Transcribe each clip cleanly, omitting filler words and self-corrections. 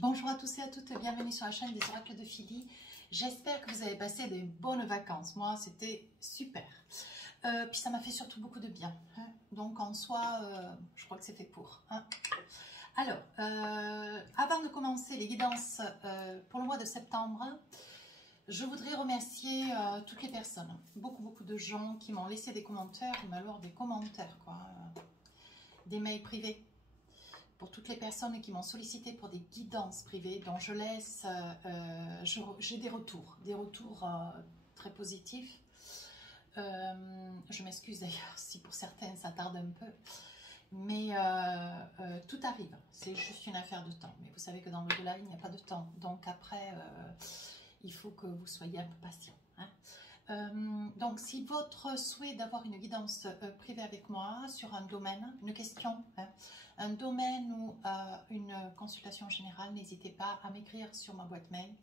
Bonjour à tous et à toutes, bienvenue sur la chaîne des oracles de Philly. J'espère que vous avez passé des bonnes vacances. Moi, c'était super. Puis ça m'a fait surtout beaucoup de bien. Hein. Donc en soi, je crois que c'est fait pour. Hein. Alors, avant de commencer les guidances pour le mois de septembre, je voudrais remercier toutes les personnes, beaucoup de gens qui m'ont laissé des commentaires, mais alors des commentaires, quoi, des mails privés. Pour toutes les personnes qui m'ont sollicité pour des guidances privées, dont je laisse, j'ai des retours très positifs. Je m'excuse d'ailleurs si pour certaines ça tarde un peu, mais tout arrive, c'est juste une affaire de temps. Mais vous savez que dans l'au-delà, il n'y a pas de temps, donc après, il faut que vous soyez un peu patient. Hein. Donc, si votre souhait d'avoir une guidance privée avec moi sur un domaine, une question, hein, un domaine ou une consultation générale, n'hésitez pas à m'écrire sur ma boîte mail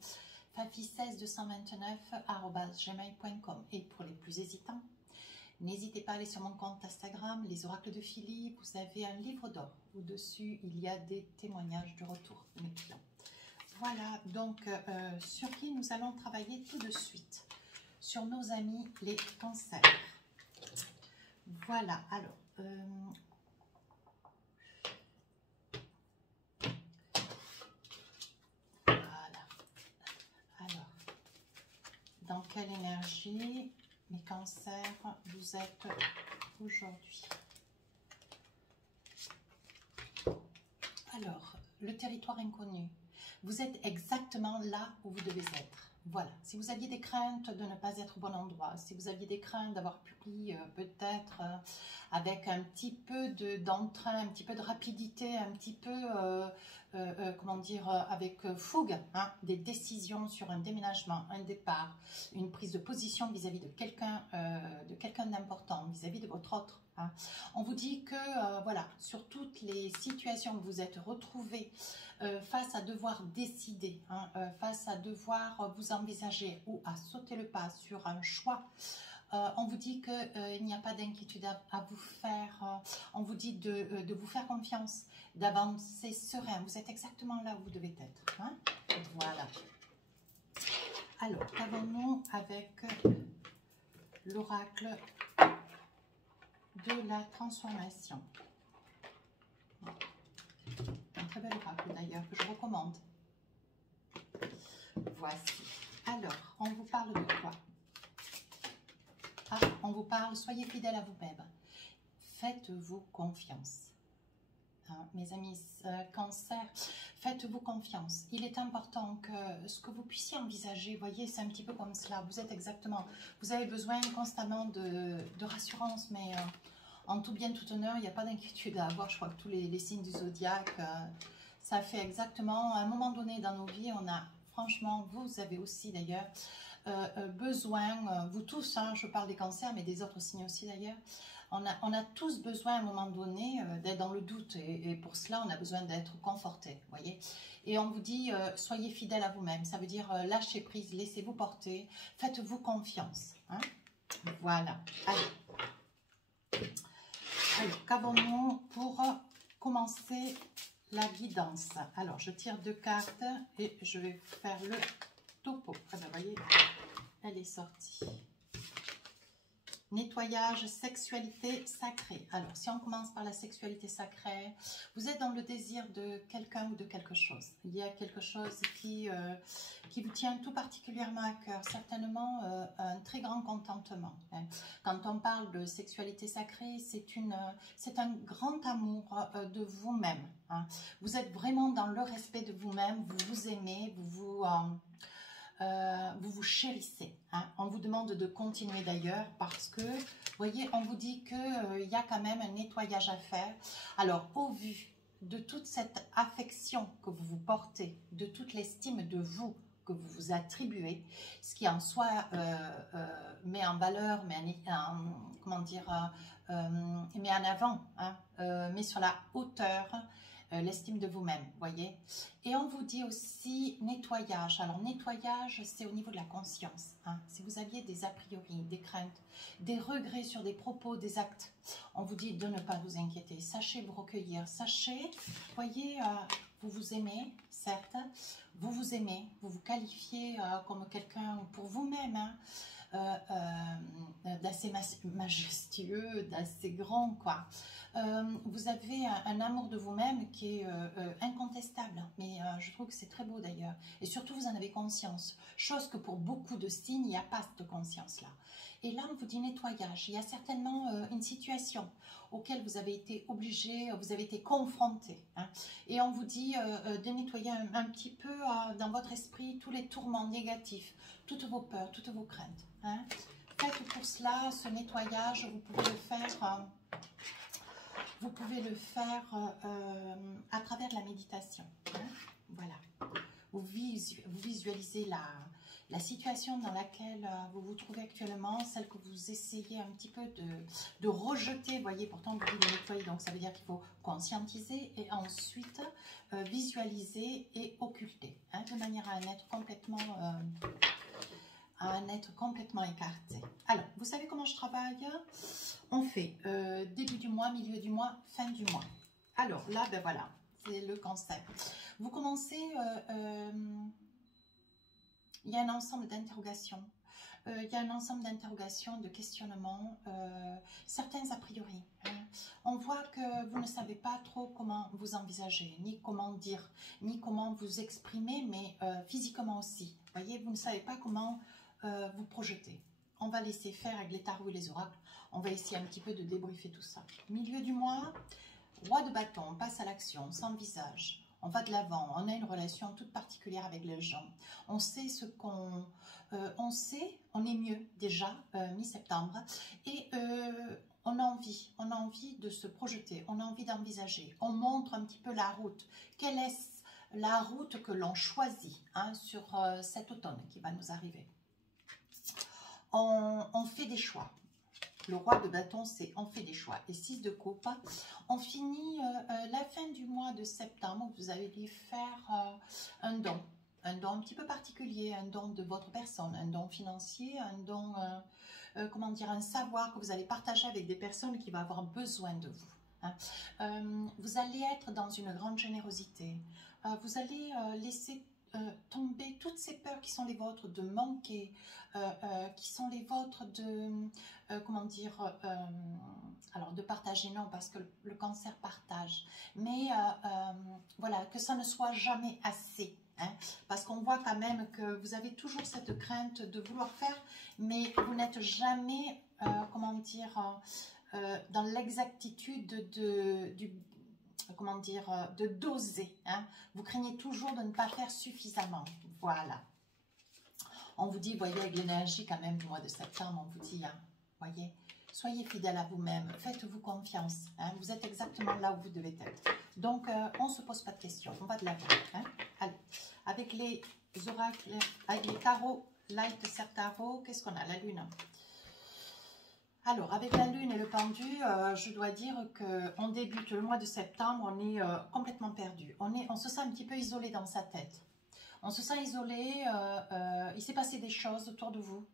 fafi16229@gmail.com. Et pour les plus hésitants, n'hésitez pas à aller sur mon compte Instagram, les oracles de Philly. Vous avez un livre d'or où dessus il y a des témoignages de retour de mes clients. Voilà, donc sur qui nous allons travailler tout de suite. Sur nos amis les cancers. Voilà, alors, voilà. Alors, dans quelle énergie, mes cancers, vous êtes aujourd'hui? Alors, le territoire inconnu. Vous êtes exactement là où vous devez être. Voilà, si vous aviez des craintes de ne pas être au bon endroit, si vous aviez des craintes d'avoir pris peut-être avec un petit peu d'entrain, un petit peu de rapidité, un petit peu, comment dire, avec fougue, hein, des décisions sur un déménagement, un départ, une prise de position vis-à-vis de quelqu'un d'important, vis-à-vis de votre autre. Hein. On vous dit que, voilà, sur toutes les situations où vous êtes retrouvés face à devoir décider, hein, face à devoir vous envisager ou à sauter le pas sur un choix, on vous dit qu'il n'y a pas d'inquiétude à vous faire, on vous dit de vous faire confiance, d'avancer serein, vous êtes exactement là où vous devez être. Hein. Voilà. Alors, qu'avons-nous avec l'oracle de la transformation? Un très bel oracle d'ailleurs que je recommande. Voici. Alors, on vous parle de quoi? Ah, on vous parle, soyez fidèles à vous-même. Faites-vous confiance. Hein, mes amis cancer, faites-vous confiance. Il est important que ce que vous puissiez envisager, voyez, c'est un petit peu comme cela. Vous êtes exactement, vous avez besoin constamment de rassurance, mais en tout bien, tout honneur, il n'y a pas d'inquiétude à avoir. Je crois que tous les signes du zodiaque, ça fait exactement, à un moment donné dans nos vies, on a, franchement, vous avez aussi d'ailleurs, besoin, vous tous, hein, je parle des cancers, mais des autres signes aussi d'ailleurs, on a tous besoin à un moment donné d'être dans le doute et pour cela, on a besoin d'être conforté, voyez. Et on vous dit, soyez fidèle à vous-même, ça veut dire lâchez prise, laissez-vous porter, faites-vous confiance. Hein. Voilà, allez. Alors, qu'avons-nous pour commencer la guidance? Alors, je tire 2 cartes et je vais faire le topo. Ah ben, vous voyez, elle est sortie. Nettoyage, sexualité sacrée. Alors, si on commence par la sexualité sacrée, vous êtes dans le désir de quelqu'un ou de quelque chose. Il y a quelque chose qui vous tient tout particulièrement à cœur, certainement un très grand contentement. Hein. Quand on parle de sexualité sacrée, c'est un grand amour de vous-même. Hein. Vous êtes vraiment dans le respect de vous-même, vous vous aimez, vous vous chérissez. Hein. On vous demande de continuer d'ailleurs parce que, vous voyez, on vous dit qu'il y a quand même un nettoyage à faire. Alors, au vu de toute cette affection que vous vous portez, de toute l'estime de vous que vous vous attribuez, ce qui en soi met en valeur, comment dire, met en avant, hein, met sur la hauteur l'estime de vous-même, voyez. Et on vous dit aussi nettoyage. Alors nettoyage, c'est au niveau de la conscience. Hein. Si vous aviez des a priori, des craintes, des regrets sur des propos, des actes, on vous dit de ne pas vous inquiéter. Sachez vous recueillir. Sachez, voyez, vous vous aimez, certes, vous vous aimez, vous vous qualifiez comme quelqu'un pour vous-même, hein, d'assez majestueux, d'assez grand, quoi. Vous avez un amour de vous-même qui est incontestable, mais je trouve que c'est très beau d'ailleurs. Et surtout, vous en avez conscience, chose que pour beaucoup de signes, il n'y a pas cette conscience-là. Et là, on vous dit nettoyage. Il y a certainement une situation auquel vous avez été obligé, vous avez été confronté. Hein, et on vous dit de nettoyer un petit peu dans votre esprit tous les tourments négatifs, toutes vos peurs, toutes vos craintes. Hein. Faites pour cela ce nettoyage, vous pouvez le faire... vous pouvez le faire à travers la méditation. Hein, voilà. Vous visualisez la situation dans laquelle vous vous trouvez actuellement, celle que vous essayez un petit peu de rejeter. Vous voyez, pourtant vous dites de nettoyer, donc ça veut dire qu'il faut conscientiser et ensuite visualiser et occulter, hein, de manière à en être complètement écarté. Alors, vous savez comment je travaille? On fait début du mois, milieu du mois, fin du mois. Alors là, ben voilà, c'est le concept. Vous commencez, il y a un ensemble d'interrogations. Il y a un ensemble d'interrogations, de questionnements, certains a priori. Hein. On voit que vous ne savez pas trop comment vous envisager, ni comment dire, ni comment vous exprimer, mais physiquement aussi. Vous voyez, vous ne savez pas comment vous projeter. On va laisser faire avec les tarots et les oracles. On va essayer un petit peu de débriefer tout ça. Milieu du mois, roi de bâton, on passe à l'action, on s'envisage. On va de l'avant, on a une relation toute particulière avec les gens. On sait ce qu'on... on sait, on est mieux déjà, mi-septembre. Et on a envie de se projeter, on a envie d'envisager. On montre un petit peu la route. Quelle est la route que l'on choisit, hein, sur cet automne qui va nous arriver? On fait des choix. Le roi de bâton, c'est on fait des choix. Et 6 de coupe, on finit la fin du mois de septembre. Vous allez lui faire un don un petit peu particulier, un don de votre personne, un don financier, un don, comment dire, un savoir que vous allez partager avec des personnes qui vont avoir besoin de vous. Hein. Vous allez être dans une grande générosité. Vous allez laisser tomber toutes ces peurs qui sont les vôtres de manquer, qui sont les vôtres de, comment dire, alors de partager, non, parce que le cancer partage, mais voilà, que ça ne soit jamais assez. Hein, parce qu'on voit quand même que vous avez toujours cette crainte de vouloir faire, mais vous n'êtes jamais, comment dire, dans l'exactitude comment dire, de doser. Hein. Vous craignez toujours de ne pas faire suffisamment. Voilà. On vous dit, voyez, avec l'énergie quand même du mois de septembre, on vous dit, hein, voyez, soyez fidèle à vous-même, faites-vous confiance. Hein, vous êtes exactement là où vous devez être. Donc, on ne se pose pas de questions, on va de l'avant. Hein. Allez, avec les oracles, avec les tarots, Light Serre Tarot, qu'est-ce qu'on a? La lune. Alors, avec la lune et le pendu, je dois dire qu'on débute le mois de septembre, on est complètement perdu. On se sent un petit peu isolé dans sa tête. On se sent isolé, il s'est passé des choses autour de vous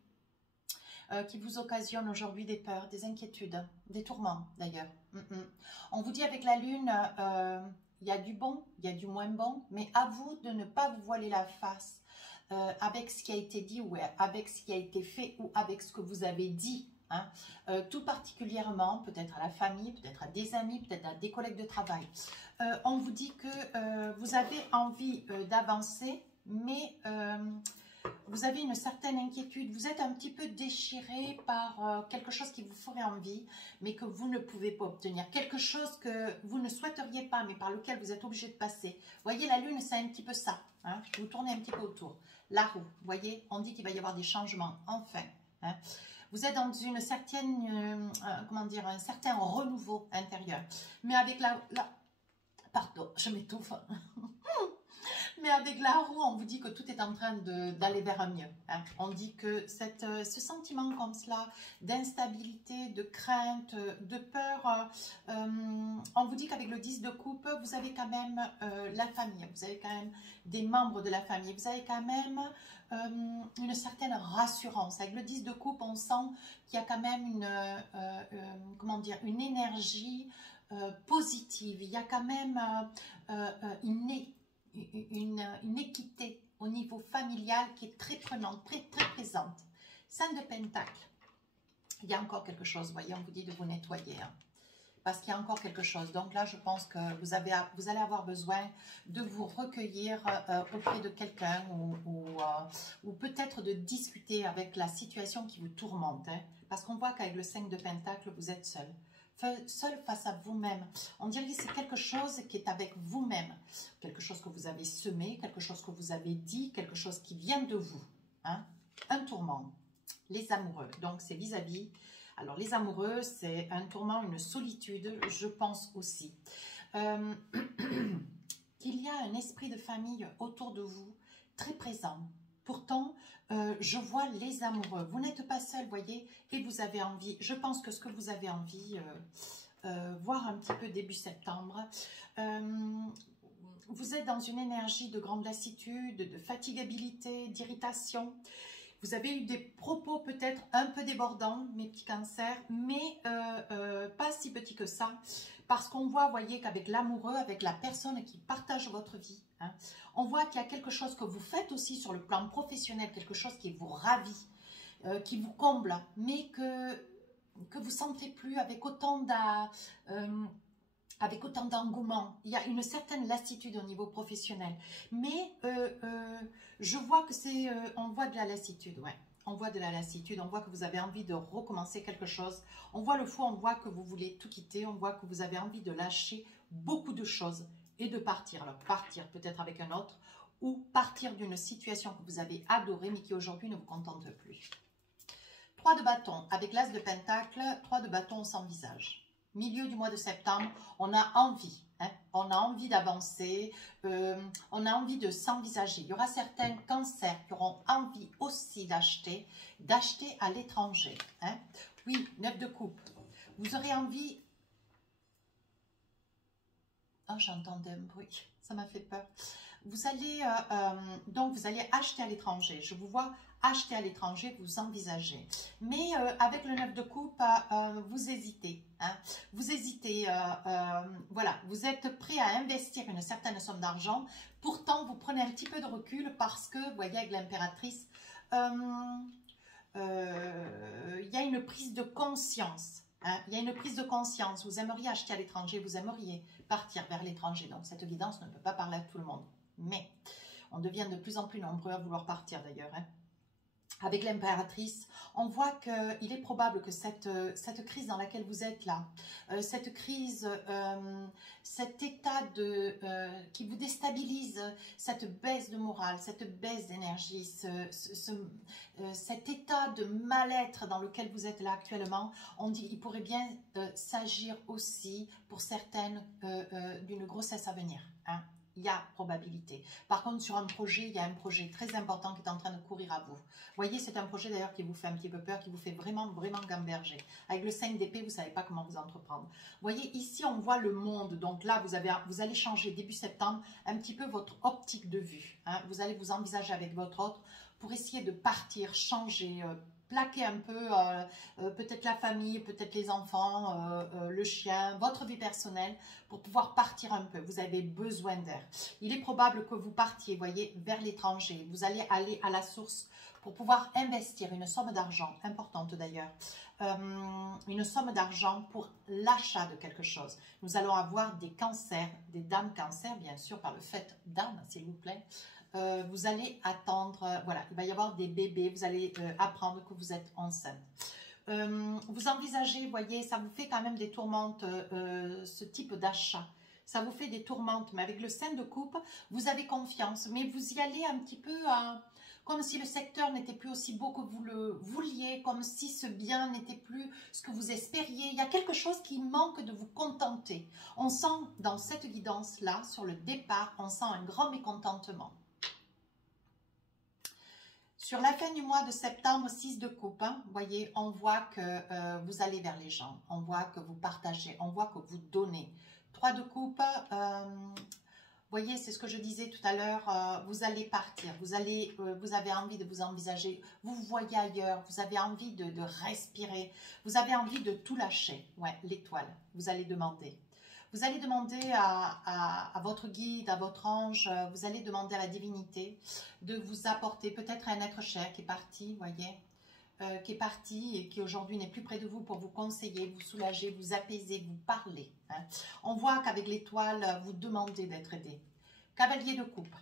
qui vous occasionnent aujourd'hui des peurs, des inquiétudes, des tourments d'ailleurs. On vous dit avec la lune, il y a du bon, il y a du moins bon, mais à vous de ne pas vous voiler la face avec ce qui a été dit ou avec ce qui a été fait ou avec ce que vous avez dit. Hein, tout particulièrement, peut-être à la famille, peut-être à des amis, peut-être à des collègues de travail. On vous dit que vous avez envie d'avancer, mais vous avez une certaine inquiétude. Vous êtes un petit peu déchiré par quelque chose qui vous ferait envie, mais que vous ne pouvez pas obtenir. Quelque chose que vous ne souhaiteriez pas, mais par lequel vous êtes obligé de passer. Vous voyez, la lune, c'est un petit peu ça. Hein, vous tournez un petit peu autour. La roue, vous voyez, on dit qu'il va y avoir des changements, enfin. Hein. Vous êtes dans une certaine, comment dire, un certain renouveau intérieur. Mais avec pardon, je m'étouffe. Mais avec la roue, on vous dit que tout est en train d'aller vers un mieux. Hein. On dit que ce sentiment comme cela, d'instabilité, de crainte, de peur, on vous dit qu'avec le 10 de coupe, vous avez quand même la famille, vous avez quand même des membres de la famille, vous avez quand même une certaine rassurance. Avec le 10 de coupe, on sent qu'il y a quand même comment dire, une énergie positive. Il y a quand même une équité au niveau familial qui est très prenante, très présente. 5 de Pentacles. Il y a encore quelque chose, vous voyez, on vous dit de vous nettoyer. Hein, parce qu'il y a encore quelque chose. Donc là, je pense que vous allez avoir besoin de vous recueillir auprès de quelqu'un ou peut-être de discuter avec la situation qui vous tourmente. Hein, parce qu'on voit qu'avec le 5 de Pentacles, vous êtes seul. Seul face à vous-même. On dirait que c'est quelque chose qui est avec vous-même. Quelque chose que vous avez semé, quelque chose que vous avez dit, quelque chose qui vient de vous. Hein, un tourment. Les amoureux. Donc, c'est vis-à-vis. Alors, les amoureux, c'est un tourment, une solitude, je pense aussi. Qu'il y a un esprit de famille autour de vous, très présent. Pourtant, je vois les amoureux. Vous n'êtes pas seul, voyez, et vous avez envie. Je pense que ce que vous avez envie, voir un petit peu début septembre, vous êtes dans une énergie de grande lassitude, de fatigabilité, d'irritation. Vous avez eu des propos peut-être un peu débordants, mes petits cancers, mais pas si petits que ça. Parce qu'on voit, vous voyez, qu'avec l'amoureux, avec la personne qui partage votre vie, hein, on voit qu'il y a quelque chose que vous faites aussi sur le plan professionnel, quelque chose qui vous ravit, qui vous comble, mais que vous ne sentez plus avec autant d'engouement. Il y a une certaine lassitude au niveau professionnel. Mais je vois que c'est... on voit de la lassitude, ouais. On voit de la lassitude, on voit que vous avez envie de recommencer quelque chose. On voit le fou, on voit que vous voulez tout quitter. On voit que vous avez envie de lâcher beaucoup de choses et de partir. Alors, partir peut-être avec un autre ou partir d'une situation que vous avez adorée mais qui aujourd'hui ne vous contente plus. 3 de bâton avec l'as de pentacle, 3 de bâton sans visage. Milieu du mois de septembre, on a envie, hein, on a envie d'avancer, on a envie de s'envisager. Il y aura certains cancers qui auront envie aussi d'acheter à l'étranger. Hein. Oui, 9 de coupe. Vous aurez envie... Oh, j'entendais un bruit, ça m'a fait peur. Vous allez, donc vous allez acheter à l'étranger. Je vous vois acheter à l'étranger, vous envisagez. Mais avec le 9 de coupe, vous hésitez. Hein. Vous hésitez, voilà, vous êtes prêt à investir une certaine somme d'argent. Pourtant, vous prenez un petit peu de recul parce que, vous voyez, avec l'impératrice, il y a une prise de conscience. Hein, il y a une prise de conscience. Vous aimeriez acheter à l'étranger, vous aimeriez partir vers l'étranger. Donc, cette guidance ne peut pas parler à tout le monde. Mais on devient de plus en plus nombreux à vouloir partir d'ailleurs. Hein. Avec l'impératrice, on voit qu'il est probable que cette crise dans laquelle vous êtes là, cette crise, cet état qui vous déstabilise, cette baisse de morale, cette baisse d'énergie, cet état de mal-être dans lequel vous êtes là actuellement, on dit qu'il pourrait bien s'agir aussi pour certaines d'une grossesse à venir. Hein. Il y a probabilité. Par contre, sur un projet, il y a un projet très important qui est en train de courir à vous. Vous voyez, c'est un projet d'ailleurs qui vous fait un petit peu peur, qui vous fait vraiment gamberger. Avec le 5 d'épée, vous ne savez pas comment vous entreprendre. Vous voyez, ici, on voit le monde. Donc là, vous allez changer début septembre un petit peu votre optique de vue. Hein. Vous allez vous envisager avec votre autre pour essayer de partir, changer, plaquer un peu peut-être la famille, peut-être les enfants, le chien, votre vie personnelle pour pouvoir partir un peu. Vous avez besoin d'air. Il est probable que vous partiez, voyez, vers l'étranger. Vous allez aller à la source pour pouvoir investir une somme d'argent, importante d'ailleurs, une somme d'argent pour l'achat de quelque chose. Nous allons avoir des cancers, des dames cancers, bien sûr, par le fait d'âme, s'il vous plaît. Vous allez attendre, voilà, il va y avoir des bébés, vous allez apprendre que vous êtes enceinte. Vous envisagez, voyez, ça vous fait quand même des tourmentes, ce type d'achat. Ça vous fait des tourmentes, mais avec le 5 de coupe, vous avez confiance. Mais vous y allez un petit peu comme si le secteur n'était plus aussi beau que vous le vouliez, comme si ce bien n'était plus ce que vous espériez. Il y a quelque chose qui manque de vous contenter. On sent dans cette guidance-là, sur le départ, on sent un grand mécontentement. Sur la fin du mois de septembre, 6 de coupe, hein, vous voyez, on voit que vous allez vers les gens, on voit que vous partagez, on voit que vous donnez. 3 de coupe, vous voyez, c'est ce que je disais tout à l'heure, vous allez partir, vous avez envie de vous envisager, vous voyez ailleurs, vous avez envie de respirer, vous avez envie de tout lâcher, ouais, l'étoile, vous allez demander. Vous allez demander à votre guide, à votre ange, vous allez demander à la divinité de vous apporter peut-être un être cher qui est parti, vous voyez, qui est parti et qui aujourd'hui n'est plus près de vous pour vous conseiller, vous soulager, vous apaiser, vous parler. Hein. On voit qu'avec l'étoile, vous demandez d'être aidé. Cavalier de coupe.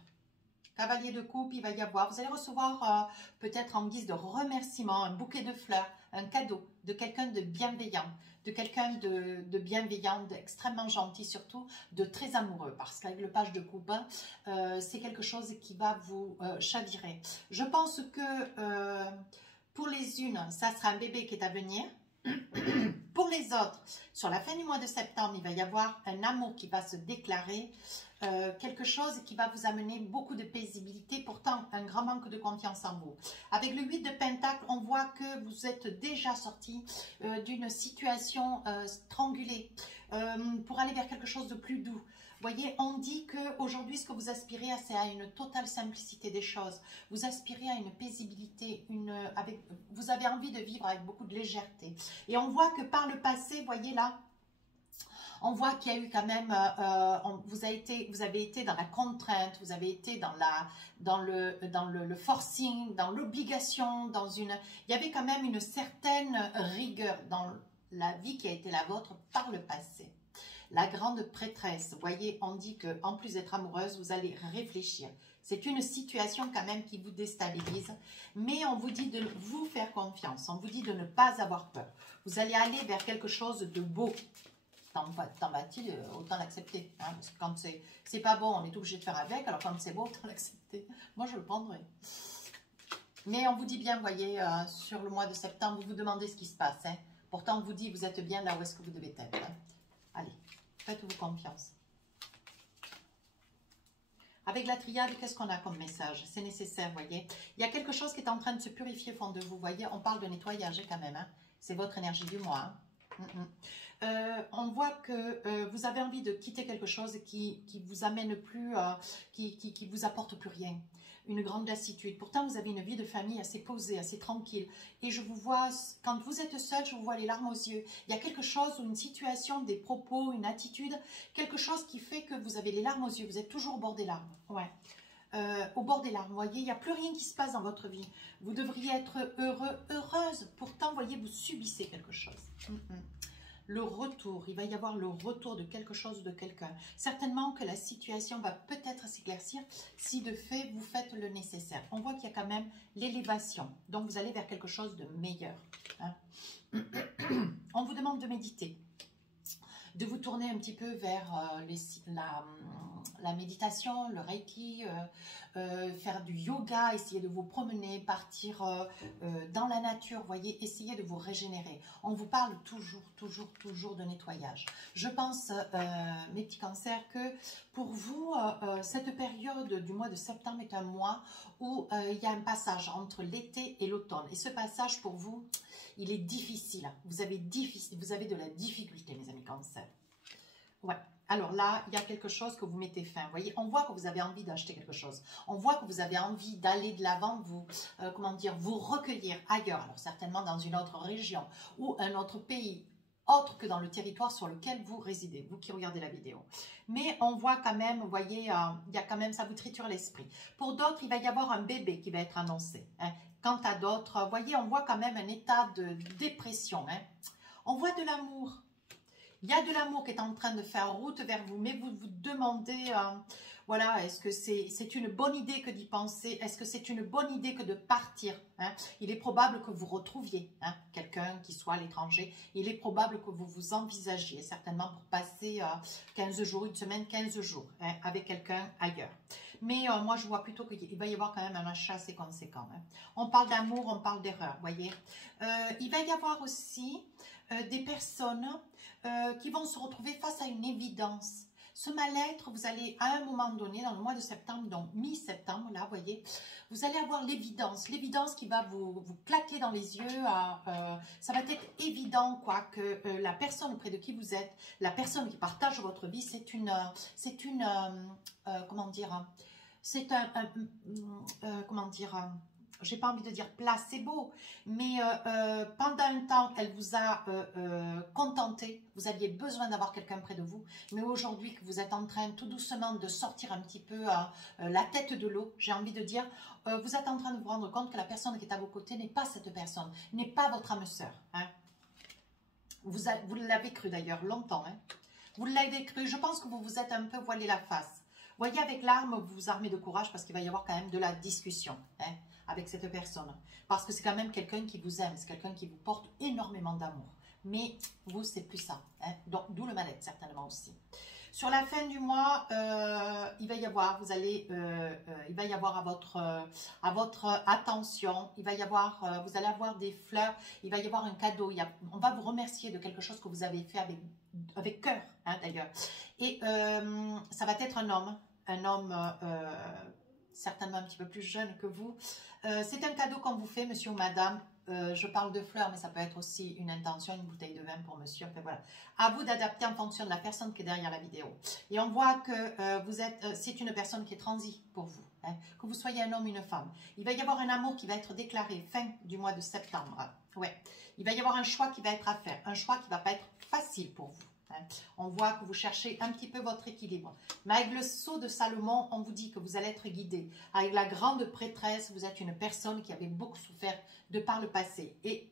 Cavalier de coupe, il va y avoir, vous allez recevoir peut-être en guise de remerciement, un bouquet de fleurs, un cadeau de quelqu'un de bienveillant, de quelqu'un de bienveillant, d'extrêmement gentil surtout, de très amoureux, parce qu'avec le page de coupe, c'est quelque chose qui va vous chavirer. Je pense que pour les unes, ça sera un bébé qui est à venir. Pour les autres, sur la fin du mois de septembre, il va y avoir un amour qui va se déclarer, quelque chose qui va vous amener beaucoup de paisibilité, pourtant un grand manque de confiance en vous. Avec le 8 de Pentacle, on voit que vous êtes déjà sorti d'une situation strangulée pour aller vers quelque chose de plus doux. Vous voyez, on dit qu'aujourd'hui, ce que vous aspirez, c'est à une totale simplicité des choses. Vous aspirez à une paisibilité, vous avez envie de vivre avec beaucoup de légèreté. Et on voit que par le passé, vous voyez là, on voit qu'il y a eu quand même, vous avez été dans la contrainte, vous avez été dans le forcing, dans l'obligation, il y avait quand même une certaine rigueur dans la vie qui a été la vôtre par le passé. La grande prêtresse, vous voyez, on dit qu'en plus d'être amoureuse, vous allez réfléchir. C'est une situation quand même qui vous déstabilise, mais on vous dit de vous faire confiance, on vous dit de ne pas avoir peur. Vous allez aller vers quelque chose de beau. T'en vas-t-il, autant l'accepter. Hein, parce que quand c'est pas bon, on est obligé de faire avec, alors quand c'est beau, autant l'accepter. Moi, je le prendrai. Mais on vous dit bien, vous voyez, sur le mois de septembre, vous vous demandez ce qui se passe. Hein. Pourtant, on vous dit, vous êtes bien là où est-ce que vous devez être. Hein. Allez, faites-vous confiance. Avec la triade, qu'est-ce qu'on a comme message? C'est nécessaire, vous voyez. Il y a quelque chose qui est en train de se purifier au fond de vous, voyez. On parle de nettoyage quand même. Hein. C'est votre énergie du mois. Hein. On voit que vous avez envie de quitter quelque chose qui vous amène plus, qui vous apporte plus rien. Une grande lassitude. Pourtant, vous avez une vie de famille assez posée, assez tranquille. Et je vous vois, quand vous êtes seul, je vous vois les larmes aux yeux. Il y a quelque chose, une situation, des propos, une attitude, quelque chose qui fait que vous avez les larmes aux yeux. Vous êtes toujours au bord des larmes. Ouais. Au bord des larmes, vous voyez, il n'y a plus rien qui se passe dans votre vie. Vous devriez être heureux, heureuse. Pourtant, vous voyez, vous subissez quelque chose. Le retour, il va y avoir le retour de quelque chose ou de quelqu'un. Certainement que la situation va peut-être s'éclaircir si de fait vous faites le nécessaire. On voit qu'il y a quand même l'élévation. Donc vous allez vers quelque chose de meilleur. Hein. On vous demande de méditer, de vous tourner un petit peu vers la méditation, le reiki, faire du yoga, essayer de vous promener, partir dans la nature, vous voyez, essayer de vous régénérer. On vous parle toujours de nettoyage. Je pense, mes petits cancers, que pour vous, cette période du mois de septembre est un mois où il y a un passage entre l'été et l'automne. Et ce passage, pour vous, il est difficile. Vous avez de la difficulté, mes amis cancers. Ouais. Alors là, il y a quelque chose que vous mettez fin. Vous voyez, on voit que vous avez envie d'acheter quelque chose. On voit que vous avez envie d'aller de l'avant, vous recueillir ailleurs. Alors certainement dans une autre région ou un autre pays, autre que dans le territoire sur lequel vous résidez, vous qui regardez la vidéo. Mais on voit quand même, vous voyez, il y a quand même, ça vous triture l'esprit. Pour d'autres, il va y avoir un bébé qui va être annoncé. Hein. Quant à d'autres, vous voyez, on voit quand même un état de dépression. Hein. On voit de l'amour. Il y a de l'amour qui est en train de faire route vers vous, mais vous vous demandez, voilà, est-ce que c'est une bonne idée que d'y penser? Est-ce que c'est une bonne idée que de partir? Hein? Il est probable que vous retrouviez quelqu'un qui soit à l'étranger. Il est probable que vous vous envisagiez certainement pour passer 15 jours, une semaine, 15 jours avec quelqu'un ailleurs. Mais moi, je vois plutôt qu'il va y avoir quand même un achat assez conséquent. Hein. On parle d'amour, on parle d'erreur, voyez. Il va y avoir aussi des personnes qui vont se retrouver face à une évidence. Ce mal-être, vous allez à un moment donné, dans le mois de septembre, donc mi-septembre, là, vous voyez, vous allez avoir l'évidence qui va vous claquer dans les yeux. Ça va être évident, quoi, que la personne auprès de qui vous êtes, la personne qui partage votre vie, comment dire, j'ai pas envie de dire placebo, mais pendant un temps, elle vous a contenté, vous aviez besoin d'avoir quelqu'un près de vous, mais aujourd'hui que vous êtes en train tout doucement de sortir un petit peu la tête de l'eau, j'ai envie de dire, vous êtes en train de vous rendre compte que la personne qui est à vos côtés n'est pas cette personne, n'est pas votre âme sœur. Hein. Vous l'avez cru d'ailleurs longtemps, hein. Vous l'avez cru, je pense que vous vous êtes un peu voilé la face. Voyez, avec l'arme, vous vous armez de courage parce qu'il va y avoir quand même de la discussion hein, avec cette personne. Parce que c'est quand même quelqu'un qui vous aime, c'est quelqu'un qui vous porte énormément d'amour. Mais vous, c'est plus ça. Hein. Donc, d'où le mal-être, certainement aussi. Sur la fin du mois, il va y avoir, il va y avoir à votre attention, il va y avoir, vous allez avoir des fleurs, il va y avoir un cadeau, on va vous remercier de quelque chose que vous avez fait avec cœur, hein, d'ailleurs. Et ça va être un homme certainement un petit peu plus jeune que vous. C'est un cadeau qu'on vous fait, monsieur ou madame. Je parle de fleurs, mais ça peut être aussi une intention, une bouteille de vin pour monsieur. Enfin, voilà. À vous d'adapter en fonction de la personne qui est derrière la vidéo. Et on voit que c'est une personne qui est transie pour vous. Hein, que vous soyez un homme ou une femme. Il va y avoir un amour qui va être déclaré fin du mois de septembre. Ouais. Il va y avoir un choix qui va être à faire. Un choix qui ne va pas être facile pour vous. On voit que vous cherchez un petit peu votre équilibre. Mais avec le sceau de Salomon, on vous dit que vous allez être guidé. Avec la grande prêtresse, vous êtes une personne qui avait beaucoup souffert de par le passé. Et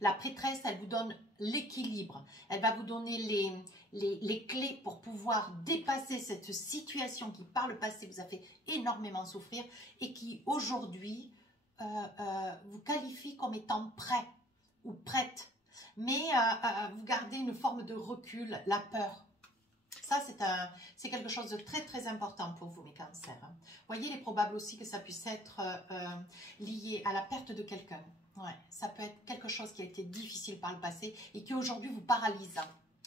la prêtresse, elle vous donne l'équilibre. Elle va vous donner les clés pour pouvoir dépasser cette situation qui par le passé vous a fait énormément souffrir et qui aujourd'hui vous qualifie comme étant prêt ou prête. Mais vous gardez une forme de recul, la peur. Ça, c'est quelque chose de très, très important pour vous, mes cancers. Voyez, il est probable aussi que ça puisse être lié à la perte de quelqu'un. Ouais, ça peut être quelque chose qui a été difficile par le passé et qui aujourd'hui vous paralyse.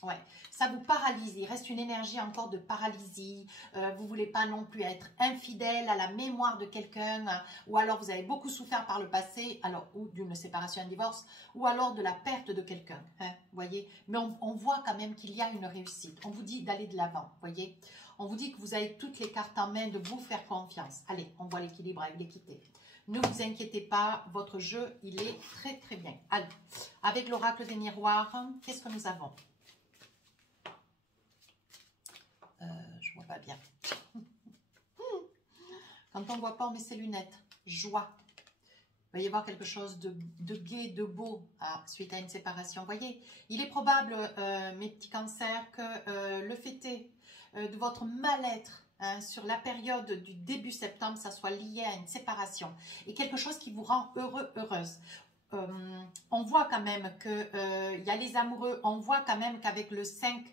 Ouais, ça vous paralyse, il reste une énergie encore de paralysie, vous ne voulez pas non plus être infidèle à la mémoire de quelqu'un, ou alors vous avez beaucoup souffert par le passé, alors ou d'une séparation, un divorce, ou alors de la perte de quelqu'un, hein, voyez. Mais on voit quand même qu'il y a une réussite, on vous dit d'aller de l'avant, voyez. On vous dit que vous avez toutes les cartes en main, de vous faire confiance. Allez, on voit l'équilibre avec l'équité. Ne vous inquiétez pas, votre jeu, il est très très bien. Allez, avec l'oracle des miroirs, qu'est-ce que nous avons ? Je vois pas bien. Quand on ne voit pas, on met ses lunettes. Joie. Il va y avoir quelque chose de gai, de beau suite à une séparation. Vous voyez, il est probable, mes petits cancers, que le fait de votre mal-être sur la période du début septembre, ça soit lié à une séparation et quelque chose qui vous rend heureux, heureuse. On voit quand même qu'il y a les amoureux, on voit quand même qu'avec le 5,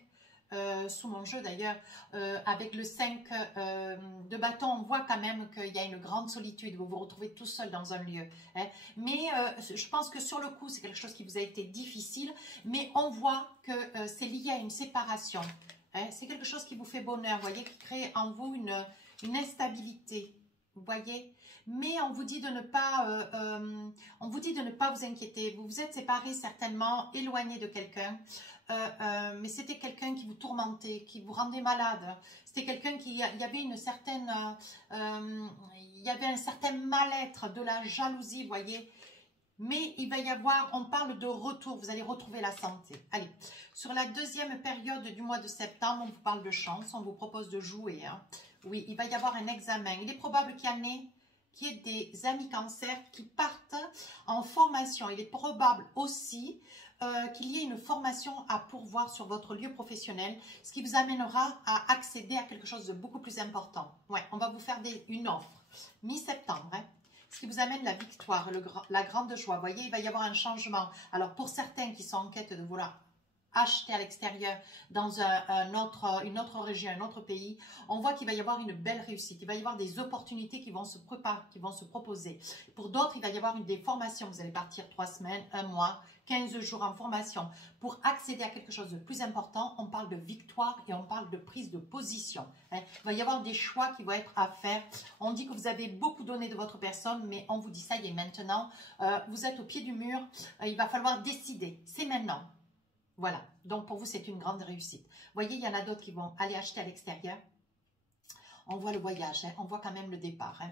sous mon jeu d'ailleurs, avec le 5 de bâton, on voit quand même qu'il y a une grande solitude, vous vous retrouvez tout seul dans un lieu. Hein. Mais je pense que sur le coup, c'est quelque chose qui vous a été difficile, mais on voit que c'est lié à une séparation. Hein. C'est quelque chose qui vous fait bonheur, vous voyez, qui crée en vous une instabilité. Vous voyez, mais on vous dit de ne pas, vous inquiéter. Vous vous êtes séparés certainement, éloignés de quelqu'un, mais c'était quelqu'un qui vous tourmentait, qui vous rendait malade. C'était quelqu'un il y avait un certain mal-être, de la jalousie, vous voyez. Mais il va y avoir, on parle de retour, vous allez retrouver la santé. Allez, sur la deuxième période du mois de septembre, on vous parle de chance, on vous propose de jouer. Hein. Oui, il va y avoir un examen. Il est probable qu'il y ait des amis cancers qui partent en formation. Il est probable aussi qu'il y ait une formation à pourvoir sur votre lieu professionnel, ce qui vous amènera à accéder à quelque chose de beaucoup plus important. Ouais, on va vous faire une offre mi-septembre, hein. Ce qui vous amène la victoire, la grande joie. Vous voyez, il va y avoir un changement. Alors, pour certains qui sont en quête de vouloir acheter à l'extérieur dans une autre région, un autre pays, on voit qu'il va y avoir une belle réussite. Il va y avoir des opportunités qui vont se préparer, qui vont se proposer. Pour d'autres, il va y avoir des formations. Vous allez partir 3 semaines, 1 mois, 15 jours en formation. Pour accéder à quelque chose de plus important, on parle de victoire et on parle de prise de position. Hein. Il va y avoir des choix qui vont être à faire. On dit que vous avez beaucoup donné de votre personne, mais on vous dit ça y est maintenant. Vous êtes au pied du mur. Il va falloir décider. C'est maintenant. Voilà, donc pour vous, c'est une grande réussite. Vous voyez, il y en a d'autres qui vont aller acheter à l'extérieur. On voit le voyage, hein. On voit quand même le départ. Hein.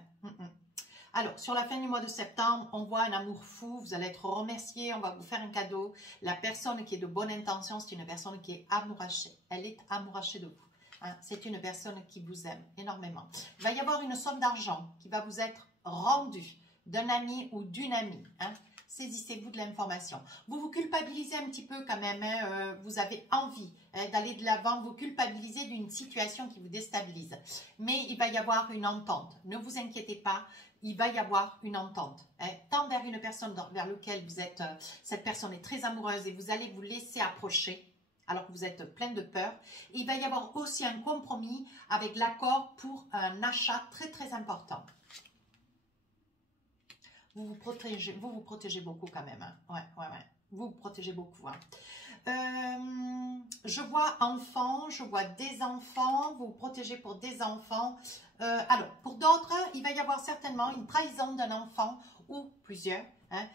Alors, sur la fin du mois de septembre, on voit un amour fou, vous allez être remercié, on va vous faire un cadeau. La personne qui est de bonne intention, c'est une personne qui est amourachée. Elle est amourachée de vous. Hein. C'est une personne qui vous aime énormément. Il va y avoir une somme d'argent qui va vous être rendue d'un ami ou d'une amie. Hein. Saisissez-vous de l'information. Vous vous culpabilisez un petit peu quand même. Hein. Vous avez envie d'aller de l'avant. Vous culpabilisez d'une situation qui vous déstabilise. Mais il va y avoir une entente. Ne vous inquiétez pas. Il va y avoir une entente, hein, tant vers une personne vers laquelle vous êtes, cette personne est très amoureuse et vous allez vous laisser approcher alors que vous êtes plein de peur. Et il va y avoir aussi un compromis avec l'accord pour un achat très très important. Vous vous protégez beaucoup quand même. Hein. Ouais. Vous vous protégez beaucoup. Hein. Je vois enfants, je vois des enfants, vous vous protégez pour des enfants. Alors, pour d'autres, il va y avoir certainement une trahison d'un enfant ou plusieurs. Hein.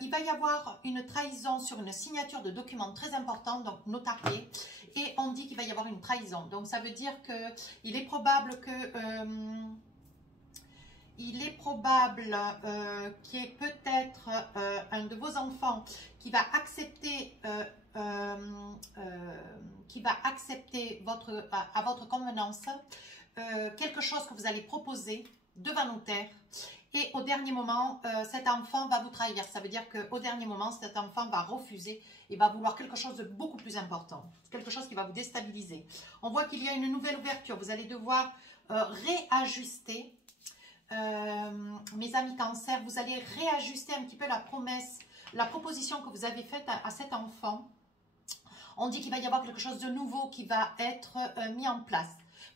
Il va y avoir une trahison sur une signature de documents très important, donc notarié. Et on dit qu'il va y avoir une trahison. Donc, ça veut dire qu'il est probable que... il est probable qu'il y ait peut-être un de vos enfants qui va accepter, à votre convenance quelque chose que vous allez proposer devant notaire. Et au dernier moment, cet enfant va vous trahir. Ça veut dire qu'au dernier moment, cet enfant va refuser et va vouloir quelque chose de beaucoup plus important. Quelque chose qui va vous déstabiliser. On voit qu'il y a une nouvelle ouverture. Vous allez devoir réajuster. Mes amis cancer, vous allez réajuster un petit peu la promesse, la proposition que vous avez faite à cet enfant. On dit qu'il va y avoir quelque chose de nouveau qui va être mis en place.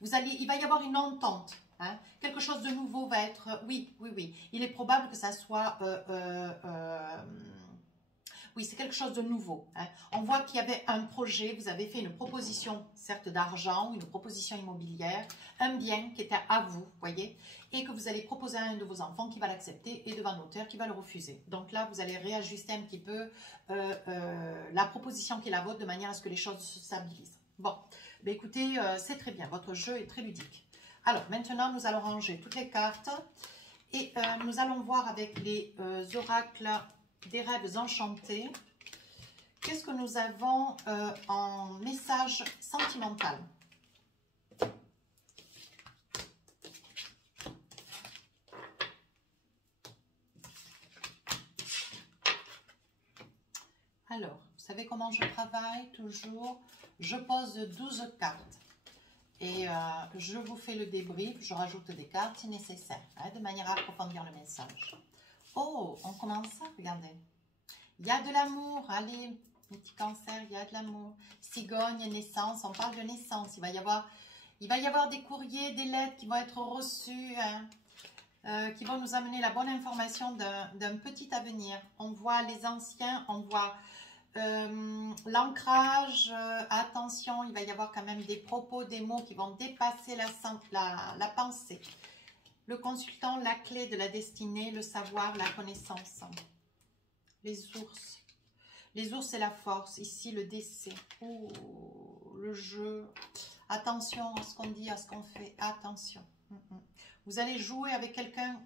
Il va y avoir une entente. Hein. Quelque chose de nouveau va être... oui. Il est probable que ça soit... oui, c'est quelque chose de nouveau. Hein. On voit qu'il y avait un projet, vous avez fait une proposition, certes d'argent, une proposition immobilière, un bien qui était à vous, voyez, et que vous allez proposer à un de vos enfants qui va l'accepter et devant notaire qui va le refuser. Donc là, vous allez réajuster un petit peu la proposition qui est la vôtre de manière à ce que les choses se stabilisent. Bon, ben écoutez, c'est très bien, votre jeu est très ludique. Alors, maintenant, nous allons ranger toutes les cartes et nous allons voir avec les oracles des rêves enchantés. Qu'est-ce que nous avons en message sentimental? Alors, vous savez comment je travaille toujours? Je pose 12 cartes et je vous fais le débrief, je rajoute des cartes si nécessaire, hein, de manière à approfondir le message. Oh, on commence, regardez. Il y a de l'amour, allez, les petits cancers, il y a de l'amour. Cigogne, naissance, on parle de naissance. Il va y avoir des courriers, des lettres qui vont être reçues, hein, qui vont nous amener la bonne information d'un petit avenir. On voit les anciens, on voit l'ancrage. Attention, il va y avoir quand même des propos, des mots qui vont dépasser la pensée. Le consultant, la clé de la destinée, le savoir, la connaissance. Les ours. Les ours, c'est la force. Ici, le décès. Oh, le jeu. Attention à ce qu'on dit, à ce qu'on fait. Attention. Vous allez jouer avec quelqu'un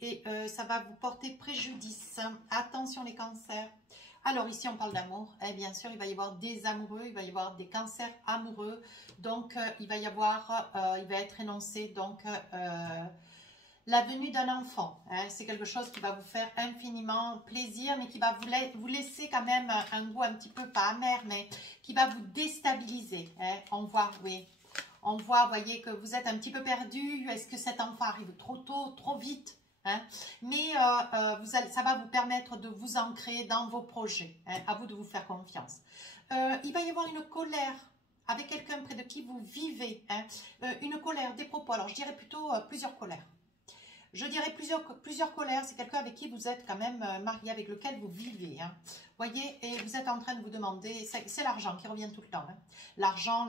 et ça va vous porter préjudice. Attention les cancers. Alors ici, on parle d'amour. Et bien sûr, il va y avoir des amoureux, il va y avoir des cancers amoureux. Donc, il va être énoncé donc la venue d'un enfant. Hein. C'est quelque chose qui va vous faire infiniment plaisir, mais qui va vous laisser quand même un goût un petit peu, pas amer, mais qui va vous déstabiliser. Hein. On voit, oui. On voit, voyez, que vous êtes un petit peu perdu. Est-ce que cet enfant arrive trop tôt, trop vite? Hein. Mais ça va vous permettre de vous ancrer dans vos projets. Hein. À vous de vous faire confiance. Il va y avoir une colère avec quelqu'un près de qui vous vivez. Hein. Une colère, des propos. Alors, je dirais plutôt plusieurs colères. Je dirais plusieurs colères. C'est quelqu'un avec qui vous êtes quand même marié, avec lequel vous vivez. Hein. Voyez, et vous êtes en train de vous demander, c'est l'argent qui revient tout le temps. Hein. L'argent.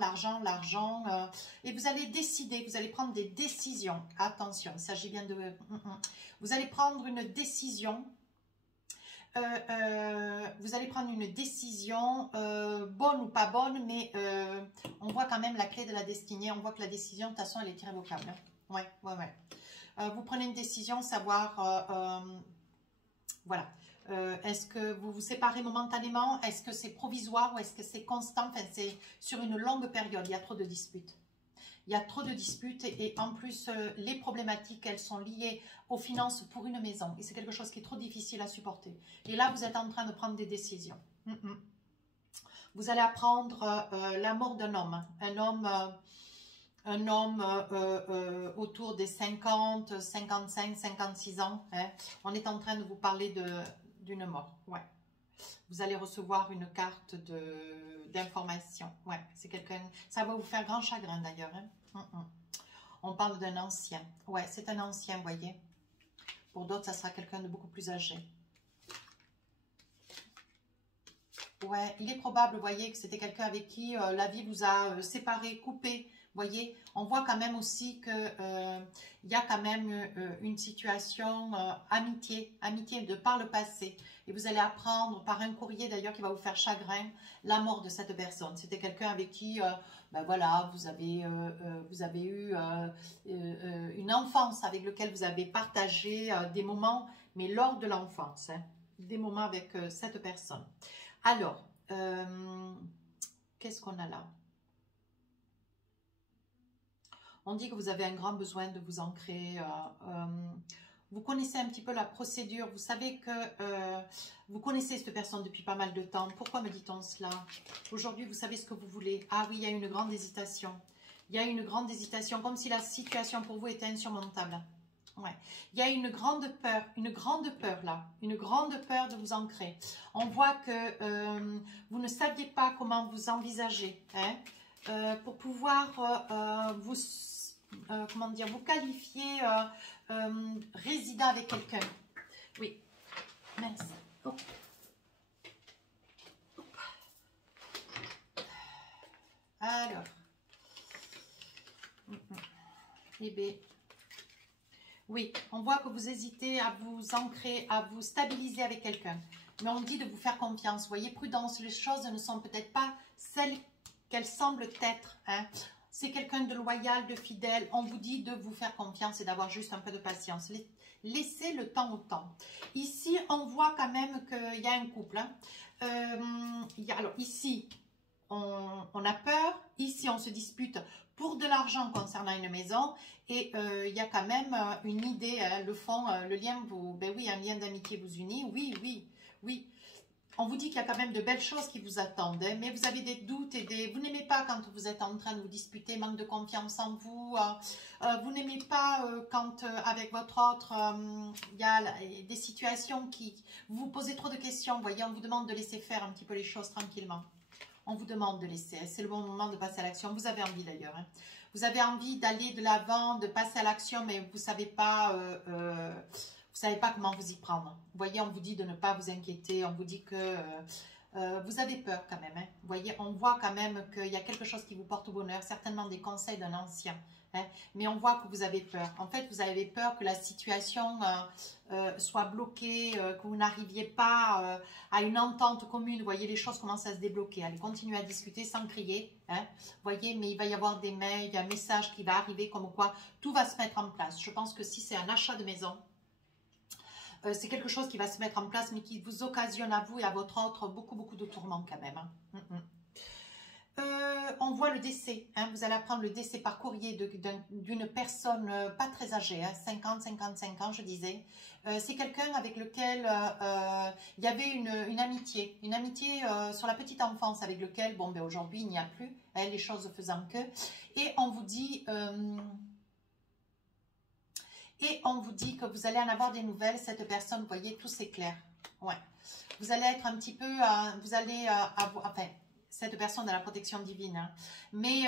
Et vous allez décider, vous allez prendre des décisions. Attention, il s'agit bien de... Vous allez prendre une décision. Bonne ou pas bonne, mais on voit quand même la clé de la destinée. On voit que la décision, de toute façon, elle est irrévocable. Hein. Ouais. Vous prenez une décision, savoir, voilà, est-ce que vous vous séparez momentanément? Est-ce que c'est provisoire ou est-ce que c'est constant? Enfin, c'est sur une longue période, il y a trop de disputes. Il y a trop de disputes et en plus, les problématiques, elles sont liées aux finances pour une maison. Et c'est quelque chose qui est trop difficile à supporter. Et là, vous êtes en train de prendre des décisions. Vous allez apprendre la mort d'un homme. Un homme autour des 50, 55, 56 ans. Hein. On est en train de vous parler d'une mort. Ouais. Vous allez recevoir une carte d'information. Ouais, c'est quelqu'un. Ça va vous faire grand chagrin d'ailleurs. Hein. On parle d'un ancien. Ouais, c'est un ancien, vous voyez. Pour d'autres, ça sera quelqu'un de beaucoup plus âgé. Ouais, il est probable, vous voyez, que c'était quelqu'un avec qui la vie vous a séparé, coupé. Vous voyez, on voit quand même aussi que il y a quand même une situation amitié de par le passé. Et vous allez apprendre par un courrier d'ailleurs qui va vous faire chagrin la mort de cette personne. C'était quelqu'un avec qui, ben voilà, vous avez eu une enfance avec lequel vous avez partagé des moments, mais lors de l'enfance, hein, des moments avec cette personne. Alors, qu'est-ce qu'on a là? On dit que vous avez un grand besoin de vous ancrer. Vous connaissez un petit peu la procédure. Vous savez que vous connaissez cette personne depuis pas mal de temps. Pourquoi me dit-on cela? Aujourd'hui, vous savez ce que vous voulez. Ah oui, il y a une grande hésitation. Il y a une grande hésitation, comme si la situation pour vous était insurmontable. Ouais. Il y a une grande peur là, une grande peur de vous ancrer. On voit que vous ne saviez pas comment vous envisager, hein, pour pouvoir comment dire, vous qualifier résident avec quelqu'un. Oui, merci. Oh. Alors, eh bien, oui, on voit que vous hésitez à vous ancrer, à vous stabiliser avec quelqu'un. Mais on dit de vous faire confiance. Vous voyez, prudence, les choses ne sont peut-être pas celles qu'elles semblent être. Hein. C'est quelqu'un de loyal, de fidèle. On vous dit de vous faire confiance et d'avoir juste un peu de patience. Laissez le temps au temps. Ici, on voit quand même qu'il y a un couple. Hein. Alors ici, on a peur. Ici, on se dispute pour de l'argent concernant une maison. Et il y a quand même une idée, hein, le fond, le lien, ben oui, un lien d'amitié vous unit. Oui, oui, oui. On vous dit qu'il y a quand même de belles choses qui vous attendent, hein, mais vous avez des doutes et vous n'aimez pas quand vous êtes en train de vous disputer, manque de confiance en vous. Vous n'aimez pas quand avec votre autre, il y a des situations qui vous posez trop de questions. Vous voyez, on vous demande de laisser faire un petit peu les choses tranquillement. On vous demande de laisser. C'est le bon moment de passer à l'action. Vous avez envie d'ailleurs. Hein. Vous avez envie d'aller de l'avant, de passer à l'action, mais vous ne savez pas... vous savez pas comment vous y prendre. Vous voyez, on vous dit de ne pas vous inquiéter. On vous dit que vous avez peur quand même. Hein. Vous voyez, on voit quand même qu'il y a quelque chose qui vous porte au bonheur. Certainement des conseils d'un ancien. Hein. Mais on voit que vous avez peur. En fait, vous avez peur que la situation soit bloquée, que vous n'arriviez pas à une entente commune. Vous voyez, les choses commencent à se débloquer. Allez, continuez à discuter sans crier. Hein. Vous voyez, mais il va y avoir des mails, il y a un message qui va arriver comme quoi tout va se mettre en place. Je pense que si c'est un achat de maison, c'est quelque chose qui va se mettre en place, mais qui vous occasionne à vous et à votre autre beaucoup de tourments quand même. Hein. On voit le décès. Hein. Vous allez apprendre le décès par courrier d'une personne pas très âgée, hein, 50, 55 ans, je disais. C'est quelqu'un avec lequel il y avait une amitié sur la petite enfance avec lequel, bon, ben aujourd'hui, il n'y a plus, hein, les choses faisant que. Et on vous dit... que vous allez en avoir des nouvelles, cette personne, vous voyez, tout s'éclaire. Ouais. Vous allez être un petit peu, vous allez avoir, enfin, cette personne a la protection divine, hein, mais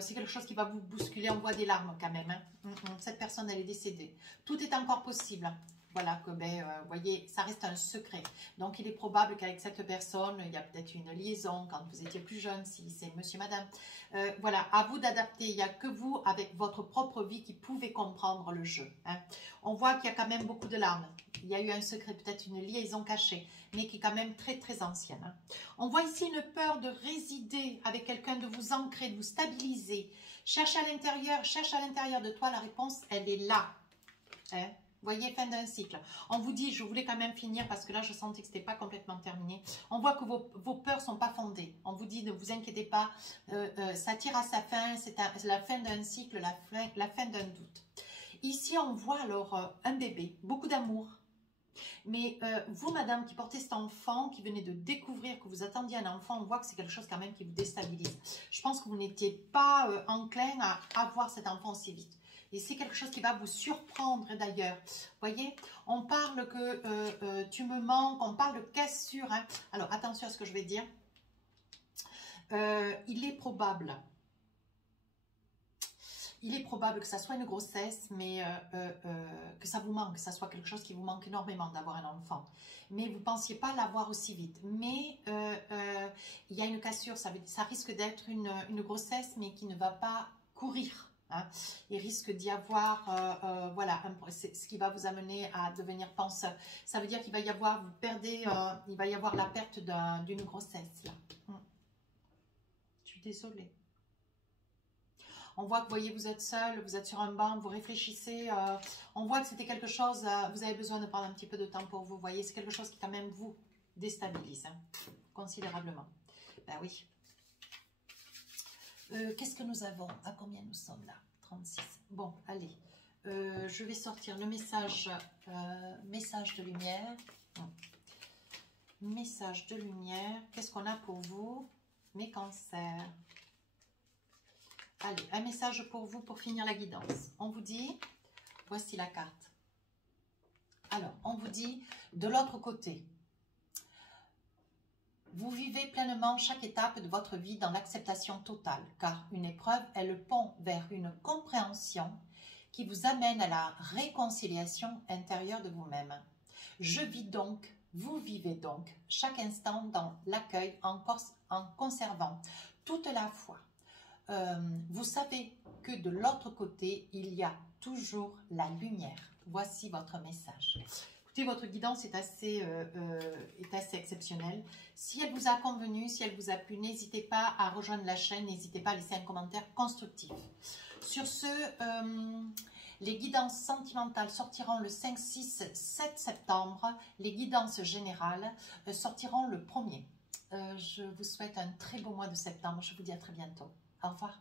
c'est quelque chose qui va vous bousculer, on voit des larmes quand même. Hein. Cette personne, elle est décédée. Tout est encore possible. Voilà, que ben, vous voyez, ça reste un secret. Donc, il est probable qu'avec cette personne, il y a peut-être une liaison quand vous étiez plus jeune, si c'est monsieur, madame. Voilà, à vous d'adapter. Il n'y a que vous, avec votre propre vie, qui pouvez comprendre le jeu. Hein. On voit qu'il y a quand même beaucoup de larmes. Il y a eu un secret, peut-être une liaison cachée, mais qui est quand même très ancienne. Hein. On voit ici une peur de résider avec quelqu'un, de vous ancrer, de vous stabiliser. Cherche à l'intérieur de toi, la réponse, elle est là. Hein? Voyez, fin d'un cycle. On vous dit, je voulais quand même finir parce que là, je sentais que ce n'était pas complètement terminé. On voit que vos peurs ne sont pas fondées. On vous dit, ne vous inquiétez pas, ça tire à sa fin, c'est la fin d'un cycle, la fin d'un doute. Ici, on voit alors un bébé, beaucoup d'amour. Mais vous, madame, qui portez cet enfant, qui venez de découvrir que vous attendiez un enfant, on voit que c'est quelque chose quand même qui vous déstabilise. Je pense que vous n'étiez pas enclin à avoir cet enfant aussi vite. Et c'est quelque chose qui va vous surprendre d'ailleurs. Voyez, on parle que tu me manques, on parle de cassure. Hein. Alors, attention à ce que je vais dire. Il est probable que ça soit une grossesse, mais que ça vous manque, que ça soit quelque chose qui vous manque énormément d'avoir un enfant. Mais vous ne pensiez pas l'avoir aussi vite. Mais il y a une cassure, ça risque d'être une grossesse, mais qui ne va pas courir. Hein. Il risque d'y avoir, voilà, c'est ce qui va vous amener à devenir penseur. Ça veut dire qu'il va y avoir, vous perdez, il va y avoir la perte d'une grossesse. Là. Je suis désolée. On voit que, vous voyez, vous êtes seul, vous êtes sur un banc, vous réfléchissez. On voit que c'était quelque chose, vous avez besoin de prendre un petit peu de temps pour vous. Vous voyez, c'est quelque chose qui quand même vous déstabilise hein, considérablement. Ben oui. Qu'est-ce que nous avons? À combien nous sommes là? 36. Bon, allez. Je vais sortir le message, message de lumière. Message de lumière. Qu'est-ce qu'on a pour vous, mes cancers? Allez, un message pour vous pour finir la guidance. On vous dit, voici la carte. Alors, on vous dit, de l'autre côté, vous vivez pleinement chaque étape de votre vie dans l'acceptation totale, car une épreuve est le pont vers une compréhension qui vous amène à la réconciliation intérieure de vous-même. Je vis donc, vous vivez donc, chaque instant dans l'accueil en conservant toute la foi. Vous savez que de l'autre côté, il y a toujours la lumière. Voici votre message. Écoutez, votre guidance est assez exceptionnelle. Si elle vous a convenu, si elle vous a plu, n'hésitez pas à rejoindre la chaîne, n'hésitez pas à laisser un commentaire constructif. Sur ce, les guidances sentimentales sortiront le 5, 6, 7 septembre. Les guidances générales sortiront le 1er. Je vous souhaite un très beau mois de septembre. Je vous dis à très bientôt. Au revoir.